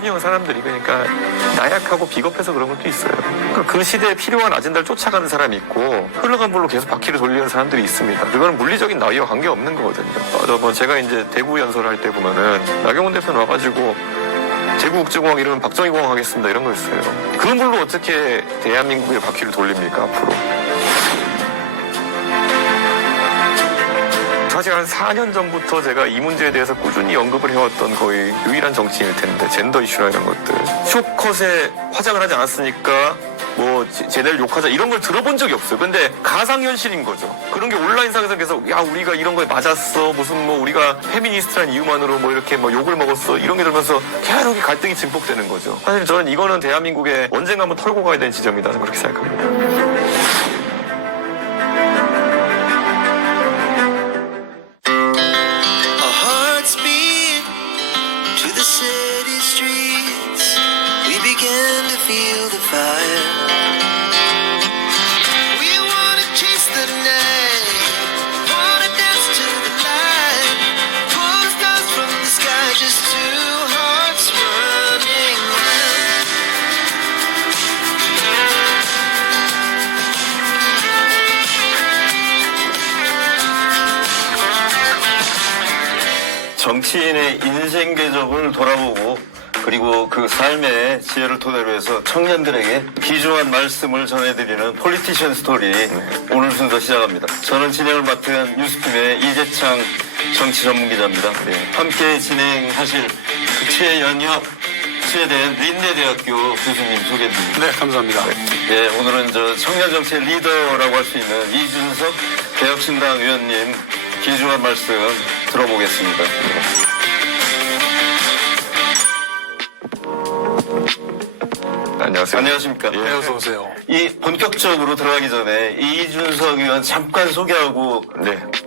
수준형 사람들이 그러니까 나약하고 비겁해서 그런 것도 있어요. 그 시대에 필요한 아젠다를 쫓아가는 사람이 있고 흘러간 물로 계속 바퀴를 돌리는 사람들이 있습니다. 그거는 물리적인 나이와 관계없는 거거든요. 제가 이제 대구 연설할 때 보면은 나경원 대표는 와가지고 제국국제공항 이러면 박정희공항 하겠습니다 이런 거였어요. 그 물로 어떻게 대한민국의 바퀴를 돌립니까 앞으로? 사실 한 4년 전부터 제가 이 문제에 대해서 꾸준히 언급을 해왔던 거의 유일한 정치인일 텐데 젠더 이슈나 이런 것들 쇼컷에 화장을 하지 않았으니까 뭐 쟤네를 욕하자 이런 걸 들어본 적이 없어요. 근데 가상현실인 거죠. 그런 게 온라인상에서 계속 야 우리가 이런 거에 맞았어 무슨 뭐 우리가 페미니스트란 이유만으로 뭐 이렇게 뭐 욕을 먹었어 이런 게 들면서 계속 갈등이 증폭되는 거죠. 사실 저는 이거는 대한민국에 언젠가 한번 털고 가야 되는 지점이다 그렇게 생각합니다. Feel the fire. We wanna chase the night, wanna dance to the light, pull the stars from the sky, just two hearts running wild. 정치인의 인생 궤적을 돌아보고 그리고 그 삶의 지혜를 토대로 해서 청년들에게 귀중한 말씀을 전해드리는 폴리티션 스토리 오늘 순서 시작합니다. 저는 진행을 맡은 뉴스팀의 이재창 정치 전문기자입니다. 함께 진행하실 최연혁 스웨덴 린네대학교 교수님 소개해드립니다. 네, 감사합니다. 예, 오늘은 저 청년정치의 리더라고 할 수 있는 이준석 개혁신당 의원님 귀중한 말씀 들어보겠습니다. 안녕하세요. 안녕하십니까. 네, 어서 오세요. 이 본격적으로 들어가기 전에 이준석 의원 잠깐 소개하고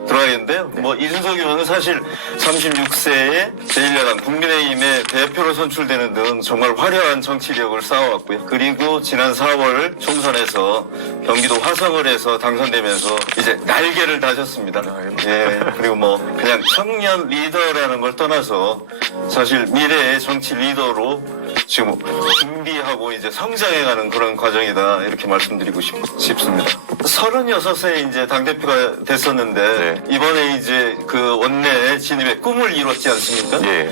들어가겠는데요. 뭐 이준석 의원은 사실 36세에 제1야당 국민의힘의 대표로 선출되는 등 정말 화려한 정치력을 쌓아왔고요. 그리고 지난 4월 총선에서 경기도 화성을에서 당선되면서 이제 날개를 다졌습니다. 예. 그리고 뭐 그냥 청년 리더라는 걸 떠나서 사실 미래의 정치 리더로 지금 준비하고 이제 성장해가는 그런 과정이다 이렇게 말씀드리고 싶습니다. 36세 이제 당대표가 됐었는데 이번에 이제 그 원내 진입의 꿈을 이뤘지 않습니까? 예.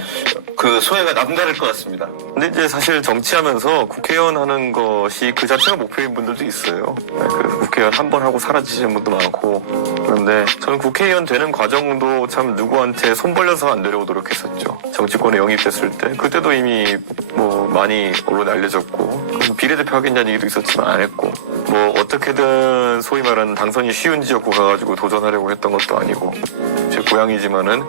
그 소회가 남다를 것 같습니다. 근데 이제 사실 정치하면서 국회의원 하는 것이 그 자체가 목표인 분들도 있어요. 그래서 국회의원 한 번 하고 사라지시는 분도 많고. 그런데 저는 국회의원 되는 과정도 참 누구한테 손 벌려서 안 되려고 노력했었죠. 정치권에 영입됐을 때. 그때도 이미 뭐 많이 언론에 알려졌고 비례대표 하겠냐는 얘기도 있었지만 안 했고 뭐 어떻게든 소위 말하는 당선이 쉬운 지역구 가가지고 도전하려고 했던 것도 아니고 제 고향이지만은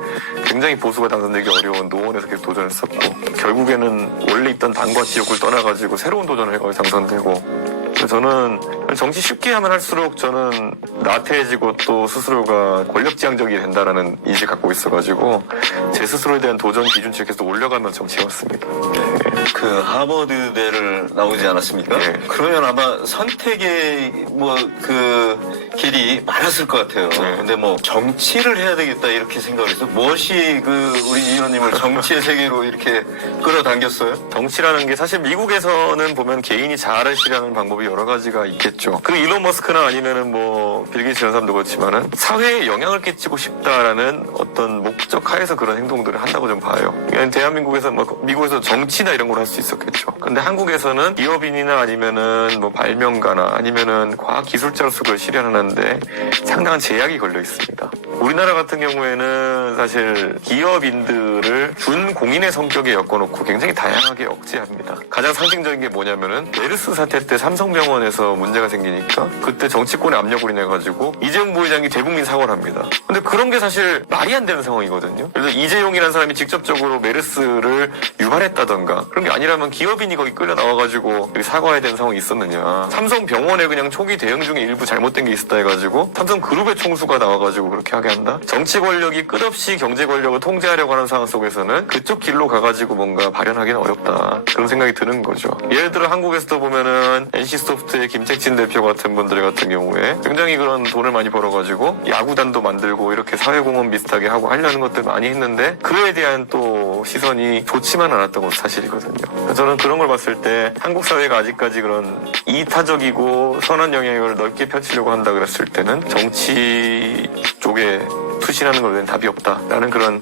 굉장히 보수가 당선되기 어려운 노원에서 계속 도전했었고 결국에는 원래 있던 당과 지역구를 떠나가지고 새로운 도전을 해가지고 당선되고 저는 정치 쉽게 하면 할수록 저는 나태해지고 또 스스로가 권력지향적이 된다라는 인식 갖고 있어가지고 제 스스로에 대한 도전 기준치를 계속 올려가면서 정치해왔습니다. 그 하버드대를 나오지 않았습니까? 네. 그러면 아마 선택의 뭐 그 길이 많았을 것 같아요. 근데 뭐 정치를 해야 되겠다 이렇게 생각을 해서 무엇이 그 우리 의원님을 정치의 세계로 이렇게 끌어당겼어요? 정치라는 게 사실 미국에서는 보면 개인이 자아를 실현하는 방법이 여러 가지가 있겠죠. 그 일론 머스크나 아니면은 뭐 빌 게이츠 이런 사람도 그렇지만은 사회에 영향을 끼치고 싶다라는 어떤 목적 하에서 그런 행동들을 한다고 좀 봐요. 그러니까 대한민국에서 뭐 미국에서 정치나 이런 걸 할 수 있었겠죠. 근데 한국에서는 기업인이나 아니면은 뭐 발명가나 아니면은 과학 기술자로서 그걸 실현하는데 상당한 제약이 걸려 있습니다. 우리나라 같은 경우에는 사실 기업인들을 준공인의 성격에 엮어놓고 굉장히 다양하게 억제합니다. 가장 상징적인 게 뭐냐면은 메르스 사태 때 삼성병원에서 문제가 생기니까 그때 정치권의 압력으로 인해가지고 이재용 부회장이 대국민 사과를 합니다. 근데 그런 게 사실 말이 안 되는 상황이거든요. 그래서 이재용이라는 사람이 직접적으로 메르스를 유발했다던가 그런 게 아니라면 기업인이 거기 끌려 나와가지고 사과해야 되는 상황이 있었느냐. 삼성병원에 그냥 초기 대응 중에 일부 잘못된 게 있었다 해가지고 삼성그룹의 총수가 나와가지고 그렇게 하게 한다? 정치 권력이 끝없이 경제 권력을 통제하려고 하는 상황 속에서는 그쪽 길로 가가지고 뭔가 발현하기는 어렵다. 그런 생각이 드는 거죠. 예를 들어 한국에서도 보면은 NC소프트의 김택진 대표 같은 분들 같은 경우에 굉장히 그런 돈을 많이 벌어가지고 야구단도 만들고 이렇게 사회공헌 비슷하게 하고 하려는 것들 많이 했는데 그에 대한 또 시선이 좋지만 않았던 것도 사실이거든요. 저는 그런 걸 봤을 때 한국 사회가 아직까지 그런 이타적이고 선한 영향력을 넓게 펼치려고 한다 그랬을 때는 정치 쪽에 투신하는 것에 답이 없다라는 그런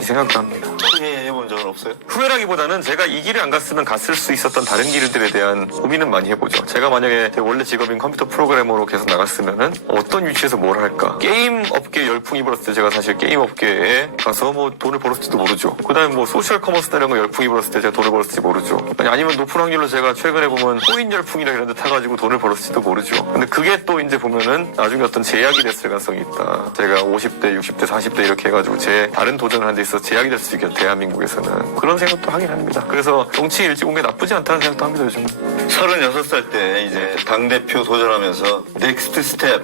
생각도 합니다. 후회해본 적은 없어요? 후회라기보다는 제가 이 길을 안 갔으면 갔을 수 있었던 다른 길들에 대한 고민은 많이 해보죠. 제가 만약에 제 원래 직업인 컴퓨터 프로그래머로 계속 나갔으면은 어떤 위치에서 뭘 할까? 게임 업계 열풍이 불었을 때 제가 사실 게임 업계에 가서 뭐 돈을 벌었을지도 모르죠. 그다음에 뭐 소셜 커머스나 이런 거 열풍이 불었을 때 제가 돈을 벌었을지 모르죠. 아니면 높은 확률로 제가 최근에 보면 코인 열풍이나 이런 데 타가지고 돈을 벌었을지도 모르죠. 근데 그게 또 이제 보면은 나중에 어떤 제약이 됐을 가능성이 있다. 제가 50대, 60대, 40대 이렇게 해가지고 제 다른 도전을 하는 데 있어서 제약이 될 수 있겠다. 대한민국에서는. 그런 생각도 하긴 합니다. 그래서 정치 일찍 온 게 나쁘지 않다는 생각도 합니다, 요즘. 36살 때 이제 당대표 도전하면서 넥스트 스텝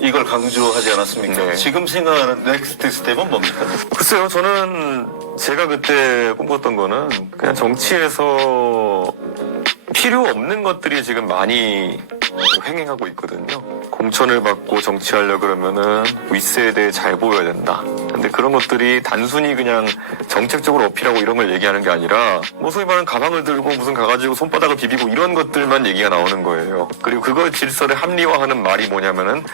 이걸 강조하지 않았습니까? 네. 지금 생각하는 넥스트 스텝은 뭡니까? 글쎄요, 저는 제가 그때 꿈꿨던 거는 그냥 정치에서 필요 없는 것들이 지금 많이 횡행하고 있거든요. 공천을 받고 정치하려 그러면은 윗세대에 잘 보여야 된다. 근데 그런 것들이 단순히 그냥 정책적으로 어필하고 이런 걸 얘기하는 게 아니라 뭐 소위 말하는 가방을 들고 무슨 가가지고 손바닥을 비비고 이런 것들만 얘기가 나오는 거예요. 그리고 그걸 질서를 합리화하는 말이 뭐냐면은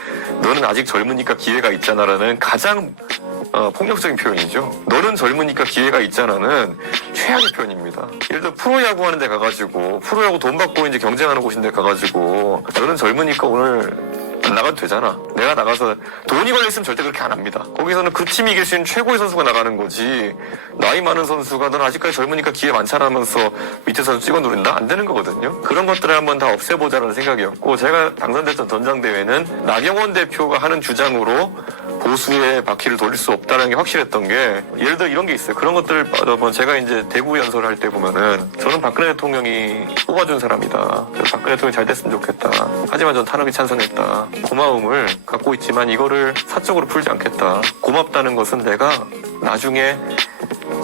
너는 아직 젊으니까 기회가 있잖아라는 가장 폭력적인 표현이죠. 너는 젊으니까 기회가 있잖아는 최악의 표현입니다. 예를 들어 프로야구 하는 데 가가지고 프로야구 돈 받고 이제 경쟁하는 곳인데 가가지고 너는 젊으니까 오늘 안 나가도 되잖아. 내가 나가서 돈이 걸려있으면 절대 그렇게 안 합니다. 거기서는 그 팀이 이길 수 있는 최고의 선수가 나가는 거지. 나이 많은 선수가 넌 아직까지 젊으니까 기회 많잖아 하면서 밑에서 찍어 누른다? 안 되는 거거든요. 그런 것들을 한번 다 없애보자는 생각이었고 제가 당선됐던 전당대회는 나경원 대표가 하는 주장으로 보수의 바퀴를 돌릴 수 없다는 게 확실했던 게 예를 들어 이런 게 있어요. 그런 것들을 제가 이제 대구 연설을 할 때 보면은 저는 박근혜 대통령이 뽑아준 사람이다. 그래서 박근혜 대통령이 잘 됐으면 좋겠다. 하지만 전 탄핵에 찬성했다. 고마움을 갖고 있지만 이거를 사적으로 풀지 않겠다. 고맙다는 것은 내가 나중에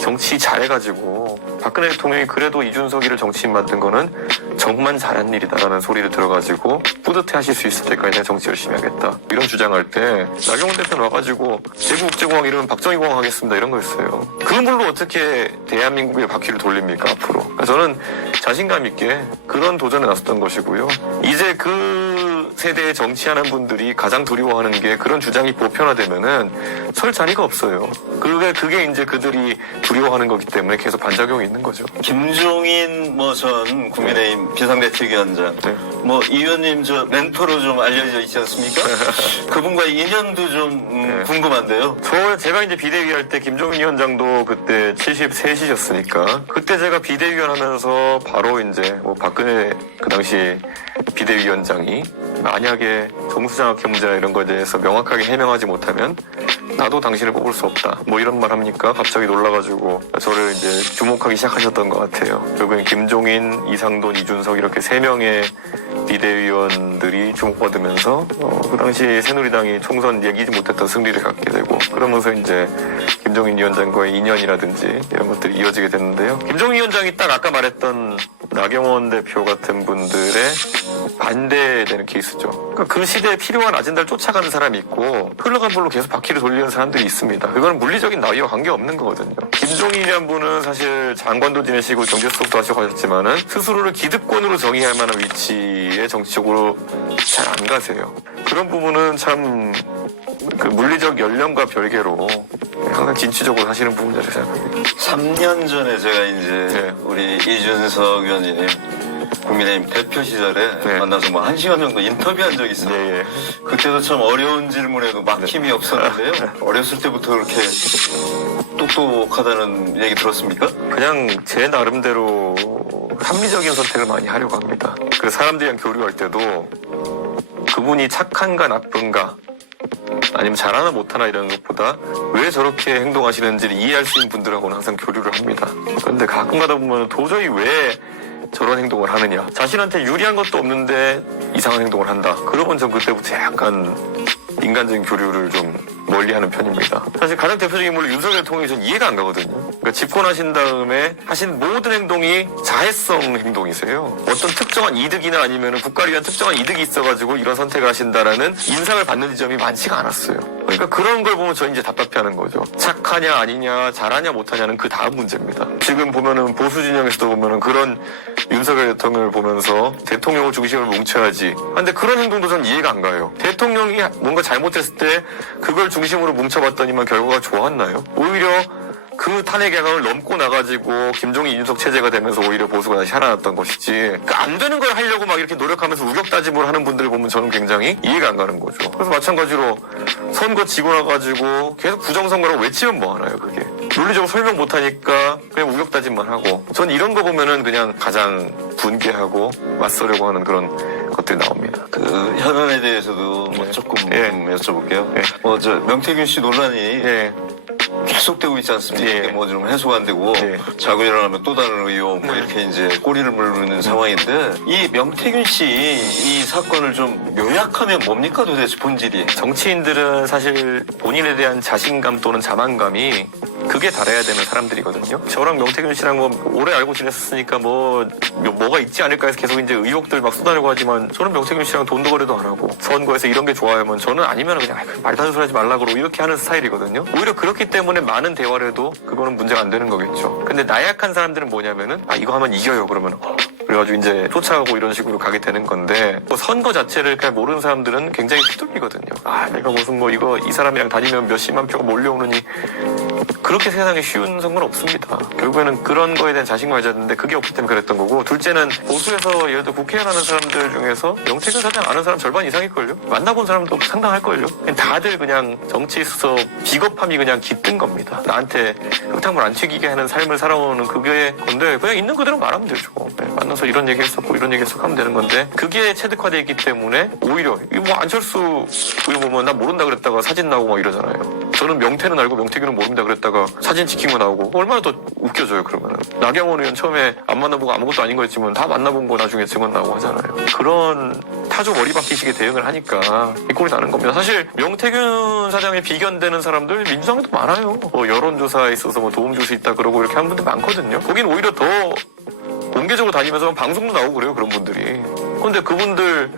정치 잘해가지고 박근혜 대통령이 그래도 이준석이를 정치인 만든 거는 정말 잘한 일이다라는 소리를 들어가지고 뿌듯해하실 수 있을 때까지 내가 정치 열심히 하겠다 이런 주장할 때 나경원 대표는 와가지고 제국제공항 이러면 박정희공항 하겠습니다 이런 거였어요. 그걸로 어떻게 대한민국의 바퀴를 돌립니까 앞으로. 그러니까 저는 자신감 있게 그런 도전에 나섰던 것이고요. 이제 그 세대에 정치하는 분들이 가장 두려워하는 게 그런 주장이 보편화되면은 설 자리가 없어요. 그게 이제 그들이 두려워하는 거기 때문에 계속 반작용이 있는 거죠. 김종인 전 국민의힘 비상대책위원장 네. 이 의원님 저 멘토로 좀 알려져 있지 않습니까? 그분과 인연도 좀 궁금한데요. 제가 이제 비대위 할 때 김종인 위원장도 그때 73이셨으니까 그때 제가 비대위원 하면서 바로 이제 박근혜 그 당시 비대위원장이 만약에 정수장학회 문제나 이런 거에 대해서 명확하게 해명하지 못하면 나도 당신을 뽑을 수 없다. 이런 말 합니까? 갑자기 놀라가지고 저를 이제 주목하기 시작하셨던 것 같아요. 결국엔 김종인, 이상돈, 이준석 이렇게 3명의 비대위원들이 주목받으면서 그 당시 새누리당이 총선 얘기지 못했던 승리를 갖게 되고 그러면서 이제 김종인 위원장과의 인연이라든지 이런 것들이 이어지게 됐는데요. 김종인 위원장이 딱 아까 말했던 나경원 대표 같은 분들의 반대되는 케이스죠. 그러니까 그 시대에 필요한 아젠다를 쫓아가는 사람이 있고 흘러간 불로 계속 바퀴를 돌리는 사람들이 있습니다. 그거는 물리적인 나이와 관계없는 거거든요. 김종인이라는 분은 사실 장관도 지내시고 경제 수석도 하시고 하셨지만은 스스로를 기득권으로 정의할 만한 위치에 정치적으로 잘 안 가세요. 그런 부분은 참 그 물리적 연령과 별개로 항상 진취적으로 하시는 부분이라고 생각합니다. 3년 전에 제가 이제 우리 이준석 의원님 국민의힘 대표 시절에 만나서 1시간 정도 인터뷰한 적이 있어요. 그때도 참 어려운 질문에도 막힘이 없었는데요. 어렸을 때부터 그렇게 똑똑하다는 얘기 들었습니까? 그냥 제 나름대로 합리적인 선택을 많이 하려고 합니다. 그 사람들이랑 교류할 때도 그분이 착한가 나쁜가 아니면 잘하나 못하나 이런 것보다 왜 저렇게 행동하시는지를 이해할 수 있는 분들하고는 항상 교류를 합니다. 그런데 가끔 가다 보면 도저히 왜 저런 행동을 하느냐. 자신한테 유리한 것도 없는데 이상한 행동을 한다. 그러면 전 그때부터 약간 인간적인 교류를 좀 멀리하는 편입니다. 사실 가장 대표적인 인물로 윤석열 대통령이 전 이해가 안 가거든요. 그러니까 집권하신 다음에 하신 모든 행동이 자해성 행동이세요. 어떤 특정한 이득이나 아니면 국가를 위한 특정한 이득이 있어가지고 이런 선택을 하신다라는 인상을 받는 지점이 많지가 않았어요. 그러니까 그런 걸 보면 저는 이제 답답해하는 거죠. 착하냐 아니냐 잘하냐 못하냐는 그 다음 문제입니다. 지금 보면은 보수 진영에서도 보면은 그런 윤석열 대통령을 보면서 대통령을 중심으로 뭉쳐야지. 근데 그런 행동도 전 이해가 안 가요. 대통령이 뭔가 잘못했을 때 그걸 중심으로 뭉쳐봤더니만 결과가 좋았나요? 오히려 그 탄핵 개각을 넘고 나가지고 김종인 이준석 체제가 되면서 오히려 보수가 다시 살아났던 것이지. 그러니까 안 되는 걸 하려고 막 이렇게 노력하면서 우격다짐을 하는 분들을 보면 저는 굉장히 이해가 안 가는 거죠. 그래서 마찬가지로 선거 지고 나가지고 계속 부정선거라고 외치면 뭐하나요 그게. 논리적으로 설명 못하니까 그냥 우격다짐만 하고. 전 이런 거 보면은 그냥 가장 분개하고 맞서려고 하는 그런 것들이 나옵니다. 그 현안에 대해서도 뭐 네. 조금 예. 여쭤볼게요. 예. 저 명태균 씨 논란이 예. 계속되고 있지 않습니까? 예. 이게 뭐 좀 해소가 안 되고 예. 자고 일어나면 또 다른 의혹 뭐 이렇게 이제 꼬리를 물는 상황인데 이 명태균 씨 이 사건을 좀 요약하면 뭡니까 도대체 본질이? 정치인들은 사실 본인에 대한 자신감 또는 자만감이 그게 달해야 되는 사람들이거든요. 저랑 명태균 씨랑 뭐 오래 알고 지냈으니까 뭐가 있지 않을까 해서 계속 이제 의혹들 막 쏟아내고 하지만 저는 명태균 씨랑 돈도 거래도 안 하고 선거에서 이런 게 좋아하면 저는 아니면 그냥 말도 안 되는 소리 하지 말라고 이렇게 하는 스타일이거든요. 오히려 그렇기 때문에 많은 대화를 해도 그거는 문제가 안 되는 거겠죠. 근데 나약한 사람들은 뭐냐면은 이거 하면 이겨요 그러면 그래가지고 이제 쫓아가고 이런 식으로 가게 되는 건데 뭐 선거 자체를 그냥 모르는 사람들은 굉장히 휘둘리거든요. 내가 무슨 뭐 이거 이 사람이랑 다니면 몇십만 표가 몰려오느니 그렇게 세상에 쉬운 선거는 없습니다. 결국에는 그런 거에 대한 자신감이 가져야 되는데 그게 없기 때문에 그랬던 거고 둘째는 보수에서 예를 들어 국회의원 하는 사람들 중에서 명태균 사장 아는 사람 절반 이상일걸요? 만나본 사람도 상당할걸요? 다들 그냥 정치에 있어서 비겁함이 그냥 깃든 겁니다. 나한테 흙탕물 안 튀기게 하는 삶을 살아오는 그게 건데 그냥 있는 그대로 말하면 되죠. 만나서 이런 얘기 했었고 이런 얘기 했었고 하면 되는 건데 그게 체득화되어 있기 때문에 오히려 뭐 안철수 의원 보면 나 모른다 그랬다가 사진 나오고 막 이러잖아요. 저는 명태는 알고 명태균은 모른다 그랬다가 사진 찍힌 거 나오고 얼마나 더 웃겨져요 그러면은. 나경원 의원 처음에 안 만나보고 아무것도 아닌 거 했지만 다 만나본 거 나중에 증언 나오고 하잖아요. 그런 타조 머리 박히식의 대응을 하니까 이 꼴이 나는 겁니다. 사실 명태균 사장에 비견되는 사람들 민주당에도 많아요. 뭐 여론조사에 있어서 뭐 도움 줄 수 있다 그러고 이렇게 하는 분들 많거든요. 거긴 오히려 더 공개적으로 다니면서 방송도 나오고 그래요 그런 분들이. 근데 그분들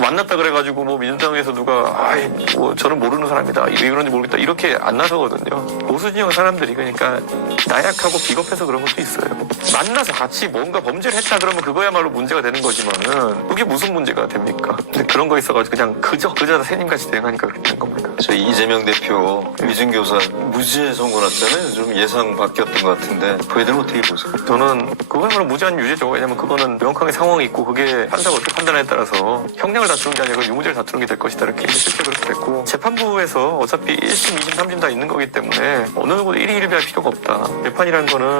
만났다 그래가지고 뭐 민주당에서 누가 뭐 저는 모르는 사람이다 왜 그런지 모르겠다 이렇게 안 나서거든요. 보수 진영 사람들이 그러니까 나약하고 비겁해서 그런 것도 있어요. 만나서 같이 뭔가 범죄를 했다 그러면 그거야말로 문제가 되는 거지만은 그게 무슨 문제가 됩니까? 근데 그런 거 있어가지고 그냥 그저 새님같이 대응하니까 그렇게 된 겁니다. 저 이재명 대표 위증교사 무죄 선고 났잖아요. 좀 예상 바뀌었던 것 같은데 그에 대해서 어떻게 보세요? 저는 그거야말로 무죄한 유죄죠. 왜냐면 그거는 명확하게 상황이 있고 그게 판사가 어떻게 판단에 따라서 형량을 다투는 게 아니라 유무죄를 다투는 게 될 것이다 이렇게 실제 그렇게 됐고 재판부에서 어차피 1심, 2심, 3심 다 있는 거기 때문에 어느 누구도 1위 1비할 필요가 없다. 재판이라는 거는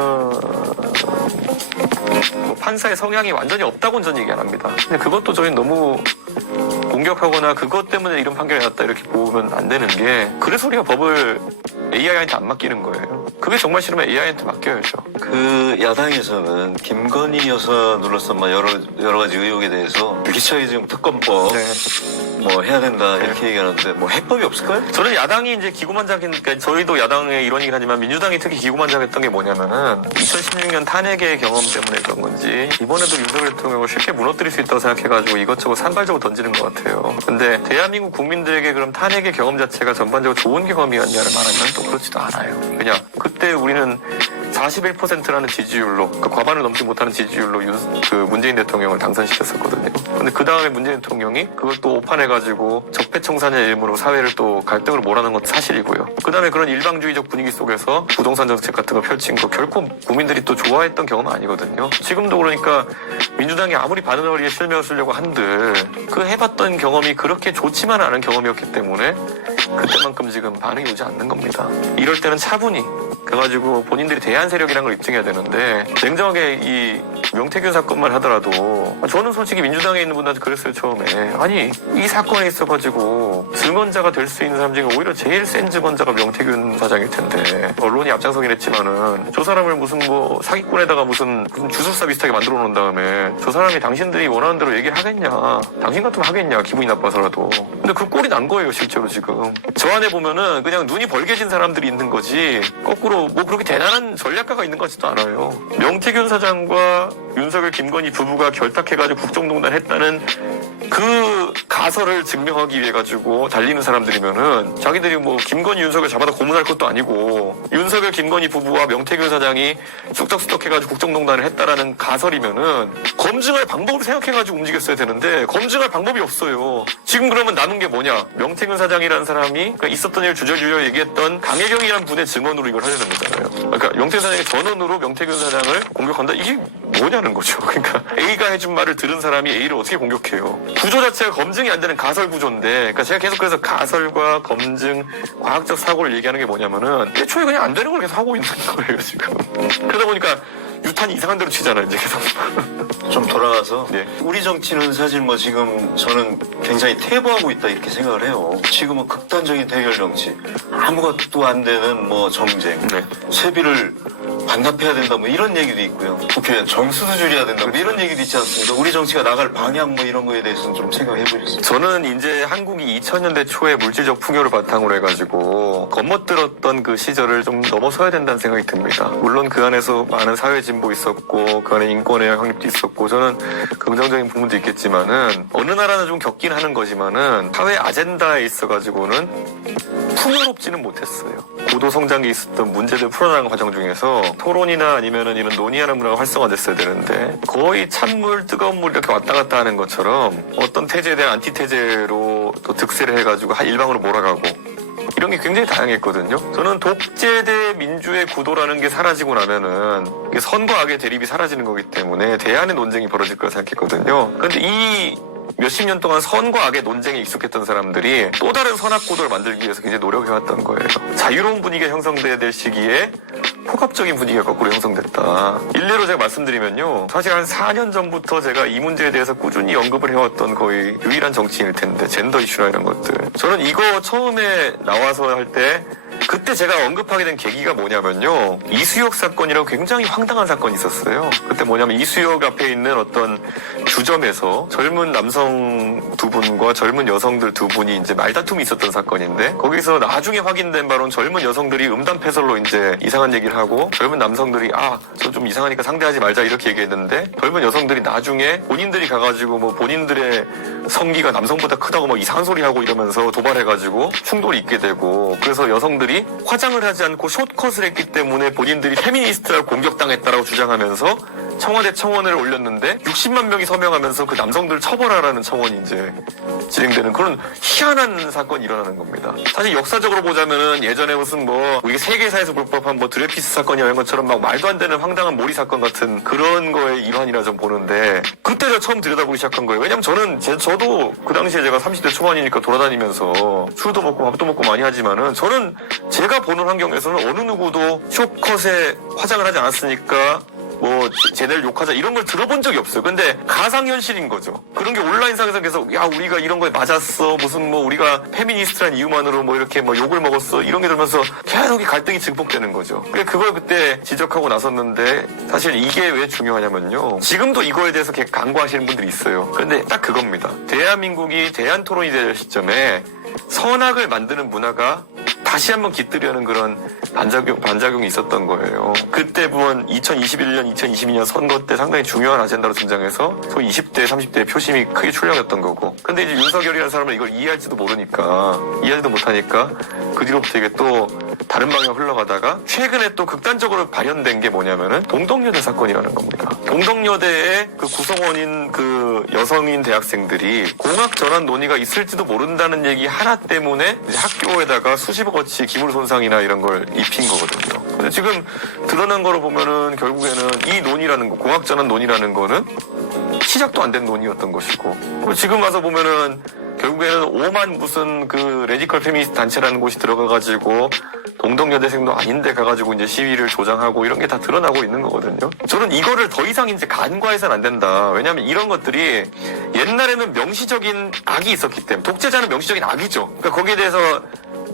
뭐 판사의 성향이 완전히 없다고는 전 얘기 안 합니다. 근데 그것도 저희 너무 공격하거나 그것 때문에 이런 판결이 났다 이렇게 보면 안 되는 게 그래서 우리가 법을 AI한테 안 맡기는 거예요. 그게 정말 싫으면 AI한테 맡겨야죠. 그 야당에서는 김건희 여사 눌러서 여러 가지 의혹에 대해서 기차기증 특검법 뭐 해야 된다 이렇게 얘기하는데 뭐 해법이 없을까요? 저는 야당이 이제 기고만장했으니까 저희도 야당의 일원이긴 하지만 민주당이 특히 기고만장했던 게 뭐냐면은 2016년 탄핵의 경험 때문에 그런 건지 이번에도 윤석열 대통령을 쉽게 무너뜨릴 수 있다고 생각해가지고 이것저것 산발적으로 던지는 것 같아요. 근데 대한민국 국민들에게 그럼 탄핵의 경험 자체가 전반적으로 좋은 경험이었냐를 말하면 또 그렇지도 않아요. 그냥 그때 우리는 41%라는 지지율로 그 과반을 넘지 못하는 지지율로 그 문재인 대통령을 당선시켰었거든요. 근데 그 다음에 문재인 대통령이 그걸 또 오판해가지고 적폐청산의 일무로 사회를 또 갈등으로 몰아넣은 것도 사실이고요. 그 다음에 그런 일방주의적 분위기 속에서 부동산 정책 같은 거 펼친 거 결코 국민들이 또 좋아했던 경험은 아니거든요. 지금도 그러니까 민주당이 아무리 바늘머리에 실명을 쓰려고 한들 그 해봤던 경험이 그렇게 좋지만 않은 경험이었기 때문에 그때만큼 지금 반응이 오지 않는 겁니다. 이럴 때는 차분히 그래가지고 본인들이 대한 세력이라는 걸 입증해야 되는데 냉정하게 이 명태균 사건만 하더라도 저는 솔직히 민주당에 있는 분들한테 그랬어요 처음에. 아니 이 사건에 있어가지고 증언자가 될 수 있는 사람 중에 오히려 제일 센 증언자가 명태균 사장일 텐데 언론이 앞장서긴 했지만은 저 사람을 무슨 뭐 사기꾼에다가 무슨 주술사 비슷하게 만들어 놓은 다음에 저 사람이 당신들이 원하는 대로 얘기를 하겠냐, 당신 같으면 하겠냐, 기분이 나빠서라도. 근데 그 꼴이 난 거예요 실제로. 지금 저 안에 보면은 그냥 눈이 벌게진 사람들이 있는 거지 거꾸로 뭐 그렇게 대단한 전략가가 있는 것 같지도 않아요. 명태균 사장과 윤석열 김건희 부부가 결탁해가지고 국정농단 했다는 그 가설을 증명하기 위해 가지고 달리는 사람들이면은 자기들이 뭐 김건희 윤석열 잡아다 고문할 것도 아니고 윤석열 김건희 부부와 명태균 사장이 쑥덕쑥덕 해가지고 국정농단을 했다라는 가설이면은 검증할 방법을 생각해가지고 움직였어야 되는데 검증할 방법이 없어요. 지금 그러면 남은 게 뭐냐? 명태균 사장이라는 사람이 그러니까 있었던 일 주저주저 얘기했던 강혜경이라는 분의 증언으로 이걸 하려는 거잖아요. 그러니까 명태균 사장의 전언으로 명태균 사장을 공격한다? 이게 뭐냐는 거죠. 그러니까 A가 해준 말을 들은 사람이 A를 어떻게 공격해요? 구조 자체가 검증이 안 되는 가설 구조인데, 그러니까 제가 계속 그래서 가설과 검증, 과학적 사고를 얘기하는 게 뭐냐면은 애초에 그냥 안 되는 걸 계속 하고 있는 거예요 지금. 그러다 보니까 유탄이 이상한 대로 치잖아요 이제 계속. 좀 돌아가서 네. 우리 정치는 사실 뭐 지금 저는 굉장히 퇴보하고 있다 이렇게 생각을 해요. 지금은 극단적인 대결 정치, 아무것도 안 되는 뭐 정쟁, 네. 세비를 반납해야 된다 뭐 이런 얘기도 있고요. 국회에 정수도 줄여야 된다 뭐 이런 얘기도 있지 않습니까? 우리 정치가 나갈 방향 뭐 이런 거에 대해서는 좀 생각해 보셨어요? 저는 이제 한국이 2000년대 초에 물질적 풍요를 바탕으로 해가지고 겉멋들었던 그 시절을 좀 넘어서야 된다는 생각이 듭니다. 물론 그 안에서 많은 사회 진보 있었고 그 안에 인권의 확립도 있었고 저는 긍정적인 부분도 있겠지만은 어느 나라는 좀 겪긴 하는 거지만은 사회 아젠다에 있어가지고는 풍요롭지는 못했어요. 고도 성장기 있었던 문제들 풀어나가는 과정 중에서 토론이나 아니면은 이런 논의하는 문화가 활성화됐어야 되는데 거의 찬물, 뜨거운 물 이렇게 왔다 갔다 하는 것처럼 어떤 태제에 대한 안티태제로 또 득세를 해가지고 일방으로 몰아가고 이런 게 굉장히 다양했거든요. 저는 독재 대 민주의 구도라는 게 사라지고 나면은 이게 선과 악의 대립이 사라지는 거기 때문에 대안의 논쟁이 벌어질 거라 생각했거든요. 그런데 이 몇십 년 동안 선과 악의 논쟁에 익숙했던 사람들이 또 다른 선악구도를 만들기 위해서 굉장히 노력해왔던 거예요. 자유로운 분위기가 형성돼야 될 시기에 폭압적인 분위기가 거꾸로 형성됐다. 일례로 제가 말씀드리면요. 사실 한 4년 전부터 제가 이 문제에 대해서 꾸준히 언급을 해왔던 거의 유일한 정치인일 텐데 젠더 이슈나 이런 것들. 저는 이거 처음에 나와서 할 때 그때 제가 언급하게 된 계기가 뭐냐면요. 이수혁 사건이라고 굉장히 황당한 사건이 있었어요. 그때 뭐냐면 이수혁 앞에 있는 어떤 주점에서 젊은 남성 두 분과 젊은 여성들 두 분이 이제 말다툼이 있었던 사건인데 거기서 나중에 확인된 바로는 젊은 여성들이 음담패설로 이제 이상한 얘기를 하고 젊은 남성들이 저 좀 이상하니까 상대하지 말자 이렇게 얘기했는데 젊은 여성들이 나중에 본인들이 가가지고 뭐 본인들의 성기가 남성보다 크다고 막 이상한 소리 하고 이러면서 도발해가지고 충돌이 있게 되고 그래서 여성들이 화장을 하지 않고 숏컷을 했기 때문에 본인들이 페미니스트라고 공격당했다라고 주장하면서 청와대 청원을 올렸는데 60만 명이 서명하면서 그 남성들을 처벌하라는 청원이 이제 진행되는 그런 희한한 사건이 일어나는 겁니다. 사실 역사적으로 보자면은 예전에 무슨 뭐 우리가 세계사에서 볼 법한 뭐 드레피스 사건이나 이런 것처럼 막 말도 안 되는 황당한 몰이 사건 같은 그런 거의 일환이라 좀 보는데 그때 제가 처음 들여다보기 시작한 거예요. 왜냐면 저도 그 당시에 제가 30대 초반이니까 돌아다니면서 술도 먹고 밥도 먹고 많이 하지만은 저는 제가 보는 환경에서는 어느 누구도 숏컷에 화장을 하지 않았으니까 뭐 쟤네를 욕하자 이런 걸 들어본 적이 없어요. 근데 가상현실인 거죠. 그런 게 온라인상에서 계속 야 우리가 이런 거에 맞았어 무슨 뭐 우리가 페미니스트란 이유만으로 뭐 이렇게 뭐 욕을 먹었어 이런 게 들면서 계속 갈등이 증폭되는 거죠. 그걸 그때 지적하고 나섰는데 사실 이게 왜 중요하냐면요. 지금도 이거에 대해서 강구하시는 분들이 있어요. 그런데 딱 그겁니다. 대한민국이 대한토론이 될 시점에 선악을 만드는 문화가 다시 한번 깃들여는 그런 반작용이 있었던 거예요. 그때 보면 2021년, 2022년 선거 때 상당히 중요한 아젠다로 등장해서 소위 20대, 30대의 표심이 크게 출렁였던 거고. 근데 이제 윤석열이라는 사람은 이걸 이해할지도 이해하지도 못하니까 그 뒤로부터 이게 또 다른 방향으로 흘러가다가 최근에 또 극단적으로 발현된 게 뭐냐면은 동덕여대 사건이라는 겁니다. 동덕여대의 그 구성원인 그 여성인 대학생들이 공학 전환 논의가 있을지도 모른다는 얘기 하나 때문에 이제 학교에다가 수십억어치 기물 손상이나 이런 걸 입힌 거거든요. 근데 지금 드러난 거로 보면은 결국에는 이 논의라는 거, 공학 전환 논의라는 거는 시작도 안 된 논의였던 것이고 지금 와서 보면은 결국에는 오만 무슨 그 레디컬 페미니스트 단체라는 곳이 들어가가지고 동덕여대생도 아닌데 가가지고 이제 시위를 조장하고 이런 게 다 드러나고 있는 거거든요. 저는 이거를 더 이상 이제 간과해서는 안 된다. 왜냐하면 이런 것들이 옛날에는 명시적인 악이 있었기 때문에 독재자는 명시적인 악이죠. 그러니까 거기에 대해서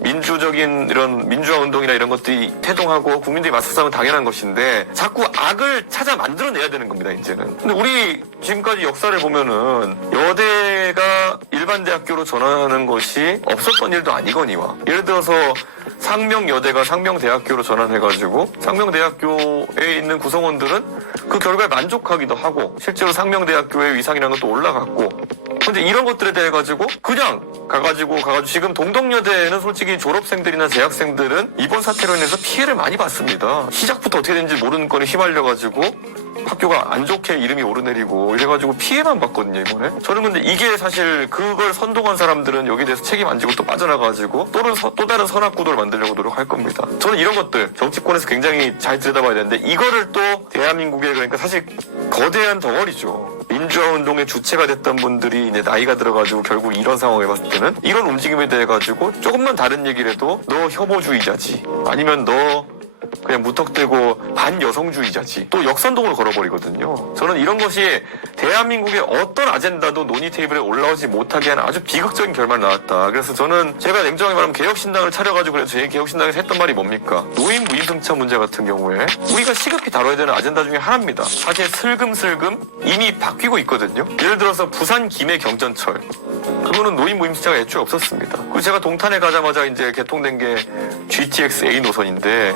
민주적인 이런 민주화 운동이나 이런 것들이 태동하고 국민들이 맞서 싸우면 당연한 것인데 자꾸 악을 찾아 만들어내야 되는 겁니다, 이제는. 근데 우리 지금까지 역사를 보면은 여대가 일반 대학교로 전환하는 것이 없었던 일도 아니거니와 예를 들어서 상명여대가 상명대학교로 전환해가지고 상명대학교에 있는 구성원들은 그 결과에 만족하기도 하고 실제로 상명대학교의 위상이라는 것도 올라갔고 근데 이런 것들에 대해 가지고 그냥 가가지고 지금 동덕여대는 솔직히 졸업생들이나 재학생들은 이번 사태로 인해서 피해를 많이 받습니다. 시작부터 어떻게 되는지 모르는 건에 휘말려가지고 학교가 안 좋게 이름이 오르내리고 이래가지고 피해만 받거든요, 이번에. 저는 근데 이게 사실 그걸 선동한 사람들은 여기에 대해서 책임 안 지고 또 빠져나가지고 또 다른 선악구도를 만들려고 노력할 겁니다. 저는 이런 것들 정치권에서 굉장히 잘 들여다봐야 되는데 이거를 또 대한민국의 그러니까 사실 거대한 덩어리죠. 민주화 운동의 주체가 됐던 분들이 이제 나이가 들어가지고 결국 이런 상황에 봤을 때는 이런 움직임에 대해 가지고 조금만 다른 얘기를 해도 너 혐오주의자지 아니면 너 그냥 무턱대고 반여성주의자지 또 역선동을 걸어버리거든요. 저는 이런 것이 대한민국의 어떤 아젠다도 논의 테이블에 올라오지 못하게 하는 아주 비극적인 결말이 나왔다. 그래서 저는 제가 냉정하게 말하면 개혁신당을 차려가지고 그래서 제 개혁신당에서 했던 말이 뭡니까? 노인 무임승차 문제 같은 경우에 우리가 시급히 다뤄야 되는 아젠다 중에 하나입니다. 사실 슬금슬금 이미 바뀌고 있거든요. 예를 들어서 부산 김해 경전철 그거는 노인 무임승차가 애초에 없었습니다. 그리고 제가 동탄에 가자마자 이제 개통된 게 GTX A 노선인데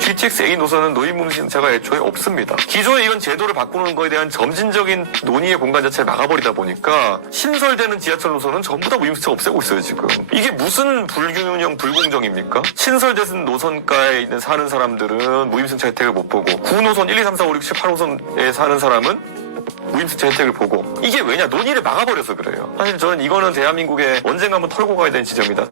GTX A 노선은 노인 무임승차가 애초에 없습니다. 기존에 이런 제도를 바꾸는 거에 대한 점진적인 논의의 공간 자체를 막아버리다 보니까 신설되는 지하철 노선은 전부 다 무임승차 없애고 있어요, 지금. 이게 무슨 불균형, 불공정입니까? 신설된 노선가에 있는 사는 사람들은 무임승차 혜택을 못 보고 9노선 1, 2, 3, 4, 5, 6, 7, 8호선에 사는 사람은 무임승차 혜택을 보고 이게 왜냐? 논의를 막아버려서 그래요. 사실 저는 이거는 대한민국에 언젠가 한번 털고 가야 되는 지점이다.